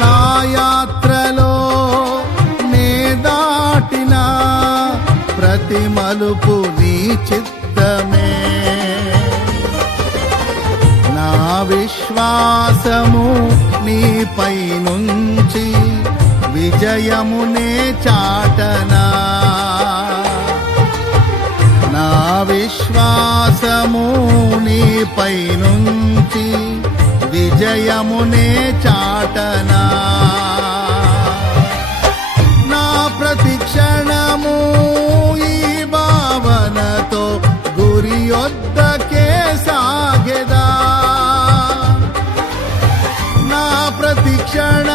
నా యాత్రలో నే దాటిన ప్రతి మలుపు నీ చిత్తమే. నా విశ్వాసము నీపై నుంచి విజయమునే చాటనా. నా విశ్వాసము నీపై నుంచి విజయమునే చాటనా. నా ప్రతి క్షణము ఈ భావనతో గురి యొద్దకే సాగెదా. నా ప్రతి క్షణ